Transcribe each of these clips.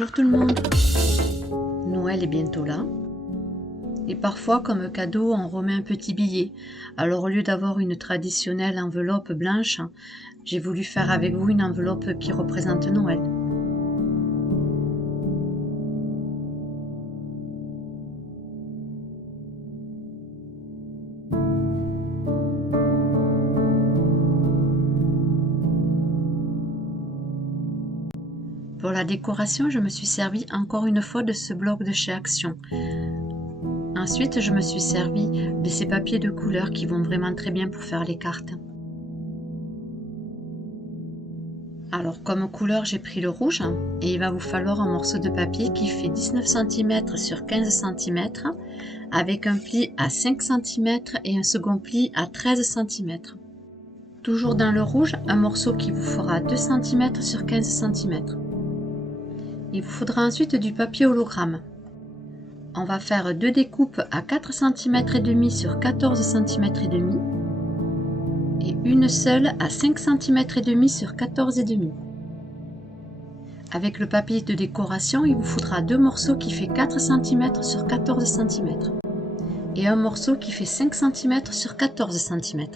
Bonjour tout le monde. Noël est bientôt là. Et parfois, comme cadeau, on remet un petit billet. Alors au lieu d'avoir une traditionnelle enveloppe blanche, j'ai voulu faire avec vous une enveloppe qui représente Noël. Pour la décoration, je me suis servi encore une fois de ce bloc de chez Action. Ensuite, je me suis servi de ces papiers de couleur qui vont vraiment très bien pour faire les cartes. Alors, comme couleur, j'ai pris le rouge et il va vous falloir un morceau de papier qui fait 19 cm sur 15 cm avec un pli à 5 cm et un second pli à 13 cm. Toujours dans le rouge, un morceau qui vous fera 2 cm sur 15 cm. Il vous faudra ensuite du papier hologramme. On va faire deux découpes à 4 cm et demi sur 14 cm et demi et une seule à 5 cm et demi sur 14 et demi. Avec le papier de décoration, il vous faudra deux morceaux qui fait 4 cm sur 14 cm et un morceau qui fait 5 cm sur 14 cm.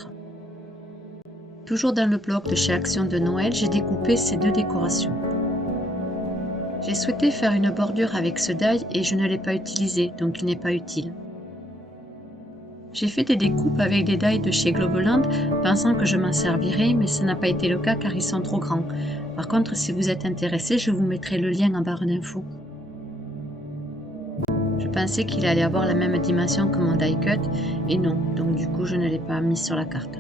Toujours dans le bloc de chez Action de Noël, j'ai découpé ces deux décorations. J'ai souhaité faire une bordure avec ce die et je ne l'ai pas utilisé, donc il n'est pas utile. J'ai fait des découpes avec des die de chez Globeland, pensant que je m'en servirais, mais ça n'a pas été le cas car ils sont trop grands. Par contre, si vous êtes intéressé, je vous mettrai le lien en barre d'infos. Je pensais qu'il allait avoir la même dimension que mon die cut, et non, donc du coup je ne l'ai pas mis sur la carte.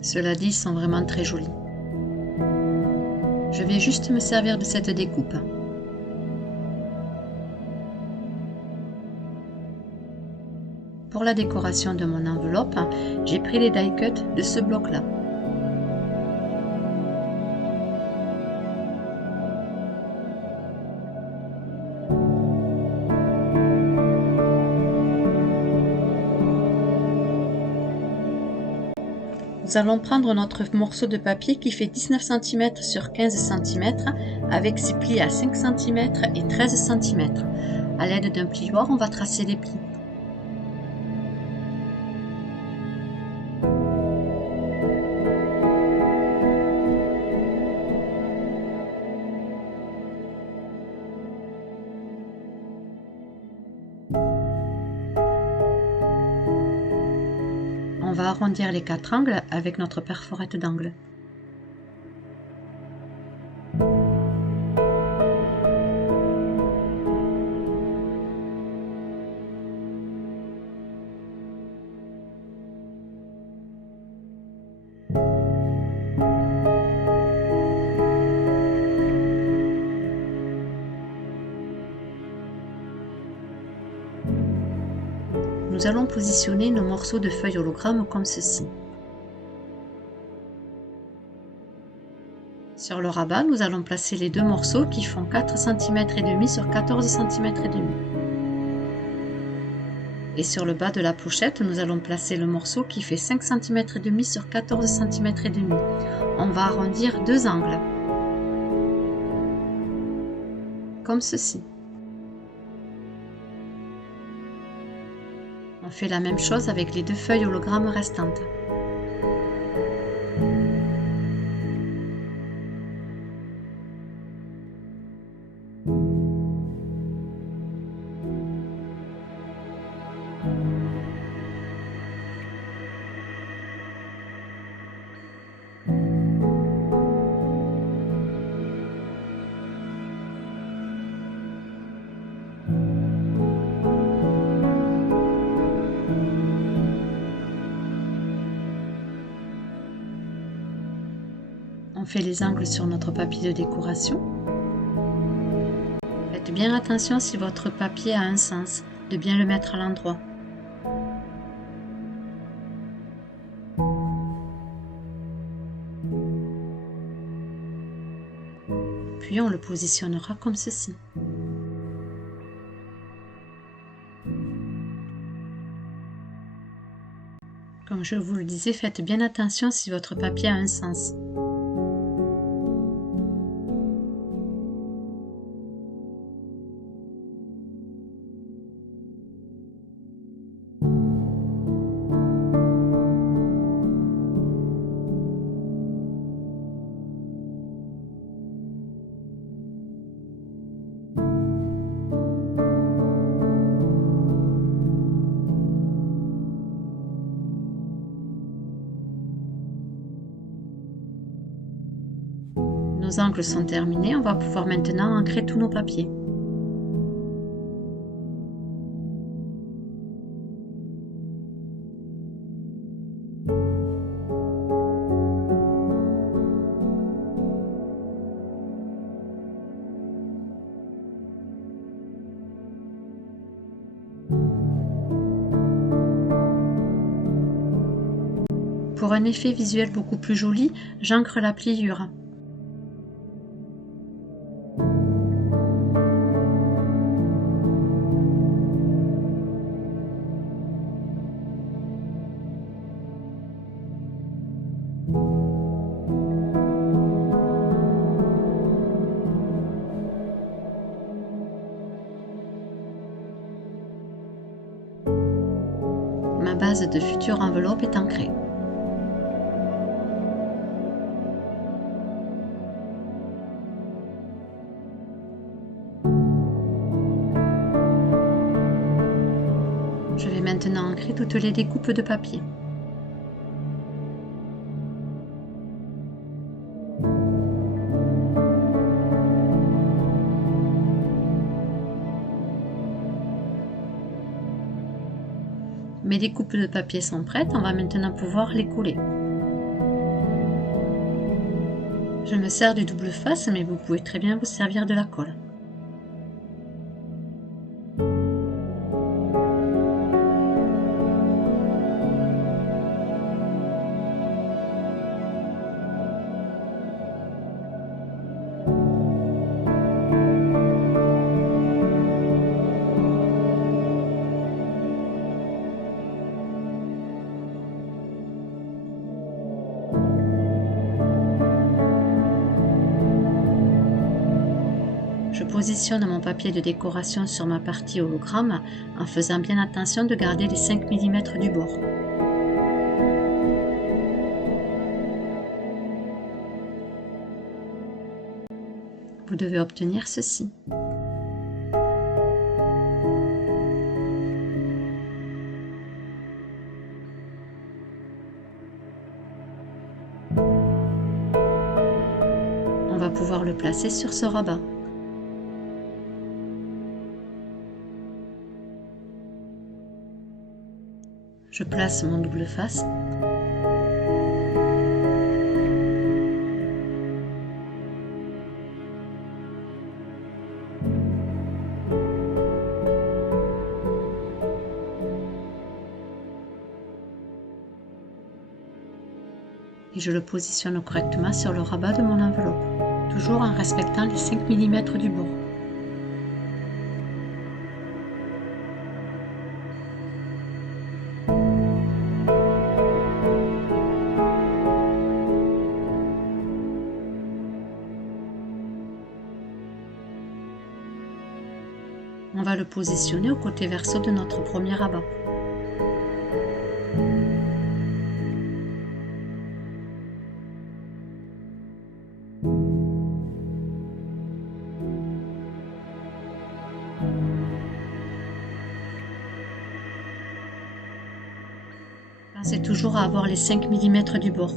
Cela dit, ils sont vraiment très jolis. Je vais juste me servir de cette découpe. Pour la décoration de mon enveloppe, j'ai pris les die cut de ce bloc-là. Nous allons prendre notre morceau de papier qui fait 19 cm sur 15 cm avec ses plis à 5 cm et 13 cm. À l'aide d'un plioir, on va tracer les plis. On va arrondir les quatre angles avec notre perforette d'angle. Nous allons positionner nos morceaux de feuilles hologramme comme ceci. Sur le rabat, nous allons placer les deux morceaux qui font 4 cm et demi sur 14 cm et demi. Et sur le bas de la pochette, nous allons placer le morceau qui fait 5 cm et demi sur 14 cm et demi. On va arrondir deux angles. Comme ceci. On fait la même chose avec les deux feuilles hologrammes restantes. On fait les angles sur notre papier de décoration. Faites bien attention si votre papier a un sens, de bien le mettre à l'endroit. Puis on le positionnera comme ceci. Comme je vous le disais, faites bien attention si votre papier a un sens. nos angles sont terminés, on va pouvoir maintenant ancrer tous nos papiers. Pour un effet visuel beaucoup plus joli, j'ancre la pliure. Ma base de future enveloppe est ancrée. Je vais maintenant ancrer toutes les découpes de papier. Mes découpes de papier sont prêtes, on va maintenant pouvoir les coller. Je me sers du double face, mais vous pouvez très bien vous servir de la colle. Je positionne mon papier de décoration sur ma partie hologramme en faisant bien attention de garder les 5 mm du bord. Vous devez obtenir ceci. On va pouvoir le placer sur ce rabat. Je place mon double face. Et je le positionne correctement sur le rabat de mon enveloppe, toujours en respectant les 5 mm du bord. On va le positionner au côté verso de notre premier rabat. Pensez toujours à avoir les 5 mm du bord.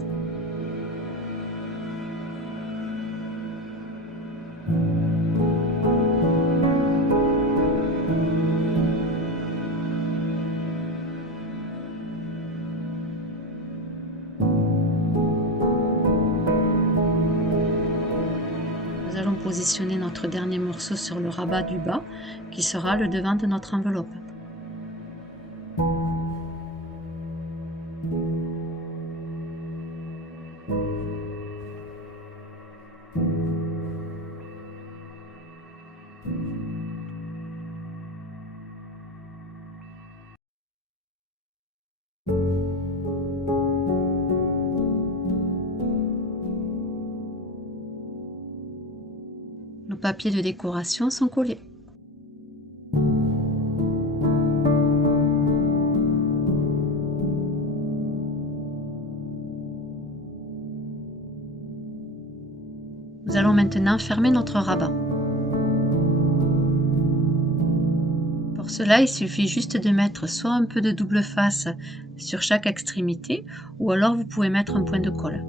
Nous allons positionner notre dernier morceau sur le rabat du bas, qui sera le devant de notre enveloppe. Nos papiers de décoration sont collés. Nous allons maintenant fermer notre rabat. Pour cela, il suffit juste de mettre soit un peu de double face sur chaque extrémité, ou alors vous pouvez mettre un point de colle.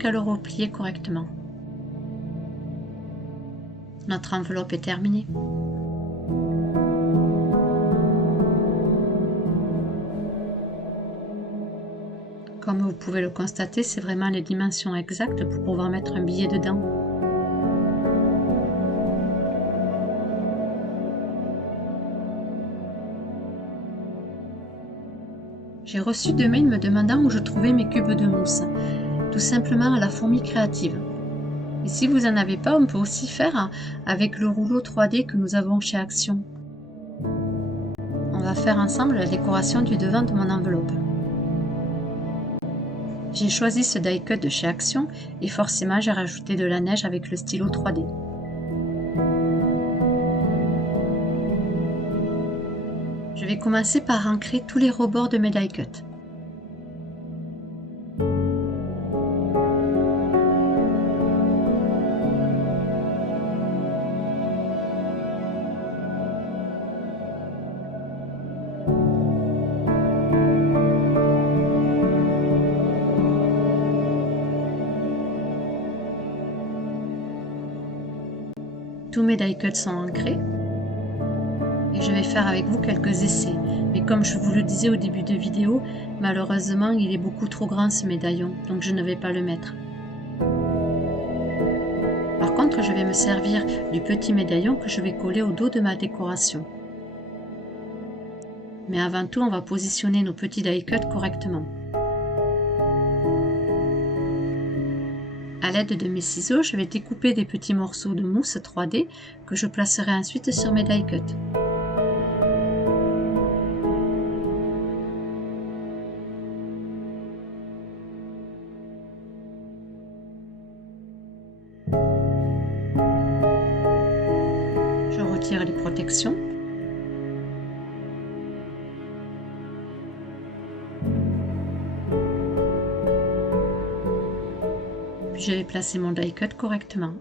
qu'à le replier correctement. Notre enveloppe est terminée. Comme vous pouvez le constater, c'est vraiment les dimensions exactes pour pouvoir mettre un billet dedans. J'ai reçu deux mails me demandant où je trouvais mes cubes de mousse, tout simplement à la fourmi créative. Et si vous n'en avez pas, on peut aussi faire avec le rouleau 3D que nous avons chez Action. On va faire ensemble la décoration du devant de mon enveloppe. J'ai choisi ce die cut de chez Action et forcément j'ai rajouté de la neige avec le stylo 3D. Je vais commencer par ancrer tous les rebords de mes die cuts. Tous mes die cuts sont ancrés. Et je vais faire avec vous quelques essais. Mais comme je vous le disais au début de vidéo, malheureusement il est beaucoup trop grand ce médaillon, donc je ne vais pas le mettre. Par contre, je vais me servir du petit médaillon que je vais coller au dos de ma décoration. Mais avant tout, on va positionner nos petits die cuts correctement. À l'aide de mes ciseaux, je vais découper des petits morceaux de mousse 3D que je placerai ensuite sur mes die cuts. Je retire les protections. Puis je vais placer mon die cut correctement.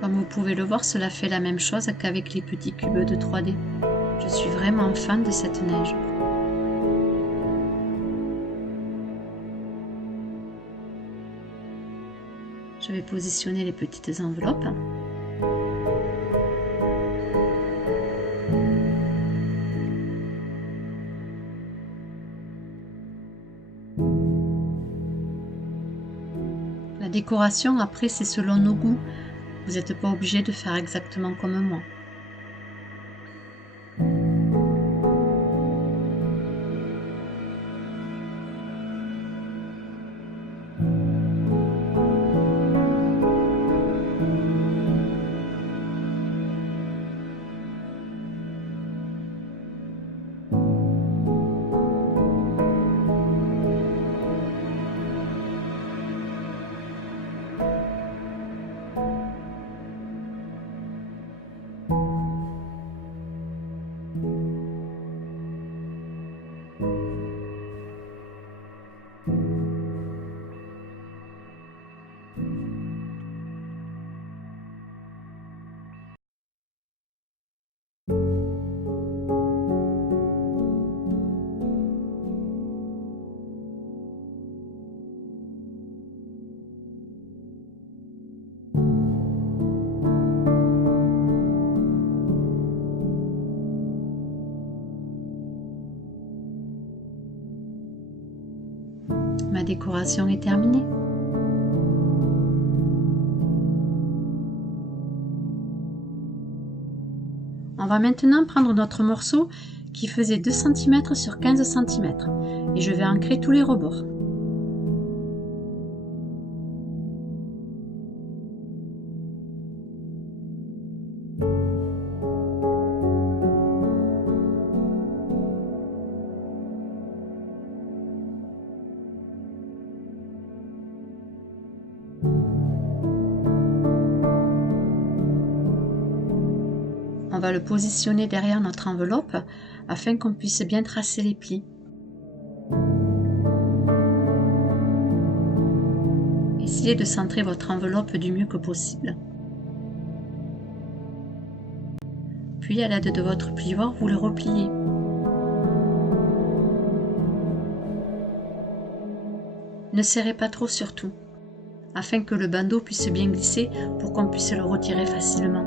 Comme vous pouvez le voir, cela fait la même chose qu'avec les petits cubes de 3D. Je suis vraiment fan de cette neige. Je vais positionner les petites enveloppes. La décoration, après, c'est selon nos goûts. Vous n'êtes pas obligé de faire exactement comme moi. Ma décoration est terminée. On va maintenant prendre notre morceau qui faisait 2 cm sur 15 cm et je vais ancrer tous les rebords. On va le positionner derrière notre enveloppe afin qu'on puisse bien tracer les plis. Essayez de centrer votre enveloppe du mieux que possible. Puis à l'aide de votre plioir, vous le repliez. Ne serrez pas trop surtout, afin que le bandeau puisse bien glisser pour qu'on puisse le retirer facilement.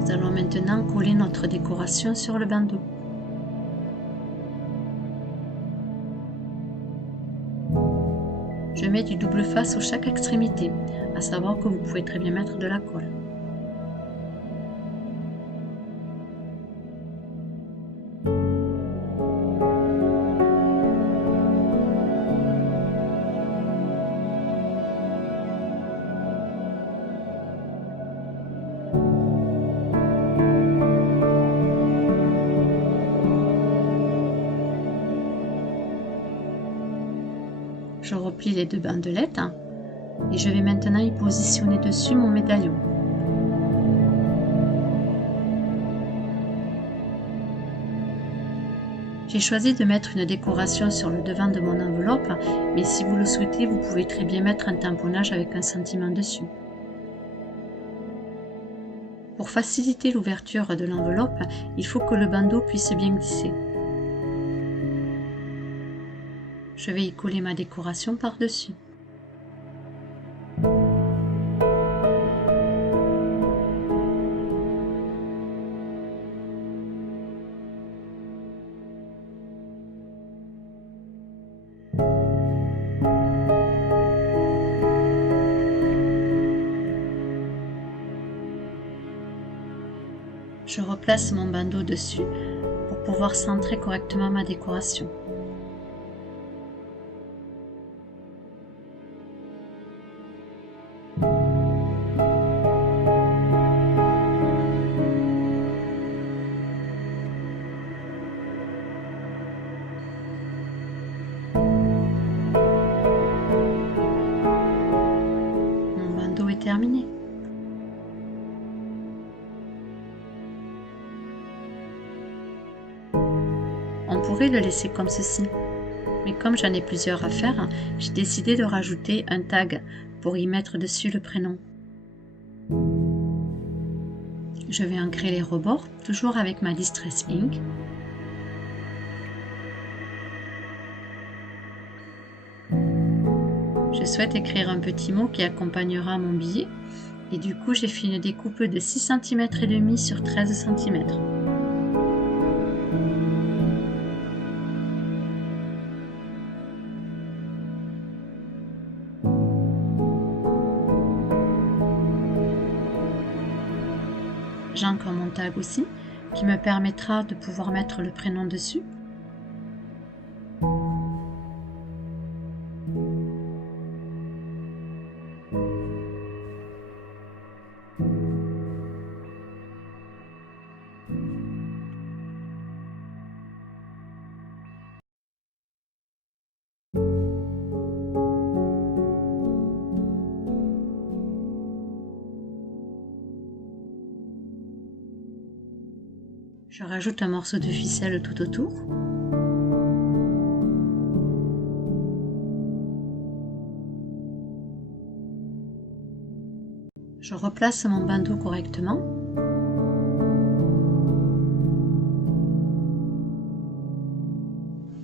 Nous allons maintenant coller notre décoration sur le bandeau. Je mets du double face sur chaque extrémité, à savoir que vous pouvez très bien mettre de la colle. Je replie les deux bandelettes et je vais maintenant y positionner dessus mon médaillon. J'ai choisi de mettre une décoration sur le devant de mon enveloppe, mais si vous le souhaitez, vous pouvez très bien mettre un tamponnage avec un sentiment dessus. Pour faciliter l'ouverture de l'enveloppe, il faut que le bandeau puisse bien glisser. Je vais y coller ma décoration par-dessus. Je replace mon bandeau dessus pour pouvoir centrer correctement ma décoration. Mon bandeau est terminé. On pourrait le laisser comme ceci, mais comme j'en ai plusieurs à faire, j'ai décidé de rajouter un tag pour y mettre dessus le prénom. Je vais ancrer les rebords, toujours avec ma Distress Ink. Je souhaite écrire un petit mot qui accompagnera mon billet, et du coup j'ai fait une découpe de 6,5 cm sur 13 cm. J'ancre mon tag aussi, qui me permettra de pouvoir mettre le prénom dessus. Je rajoute un morceau de ficelle tout autour. Je replace mon bandeau correctement.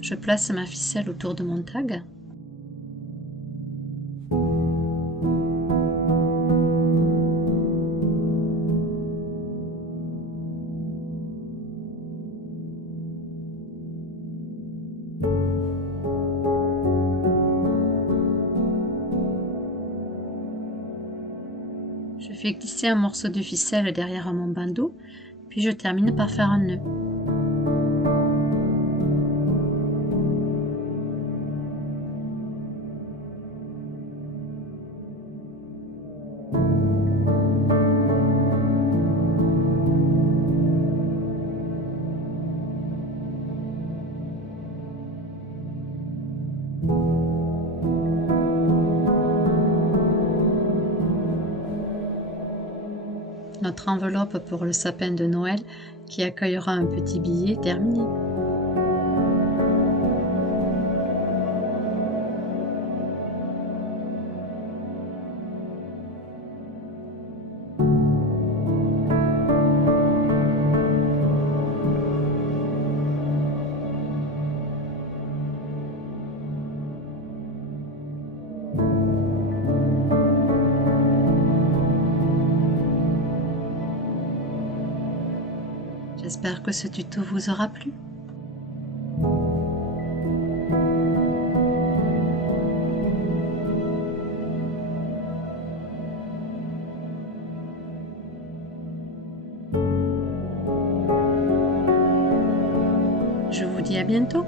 Je place ma ficelle autour de mon tag. Je fais glisser un morceau de ficelle derrière mon bandeau, puis je termine par faire un nœud. notre enveloppe pour le sapin de Noël qui accueillera un petit billet terminé. J'espère que ce tuto vous aura plu. Je vous dis à bientôt.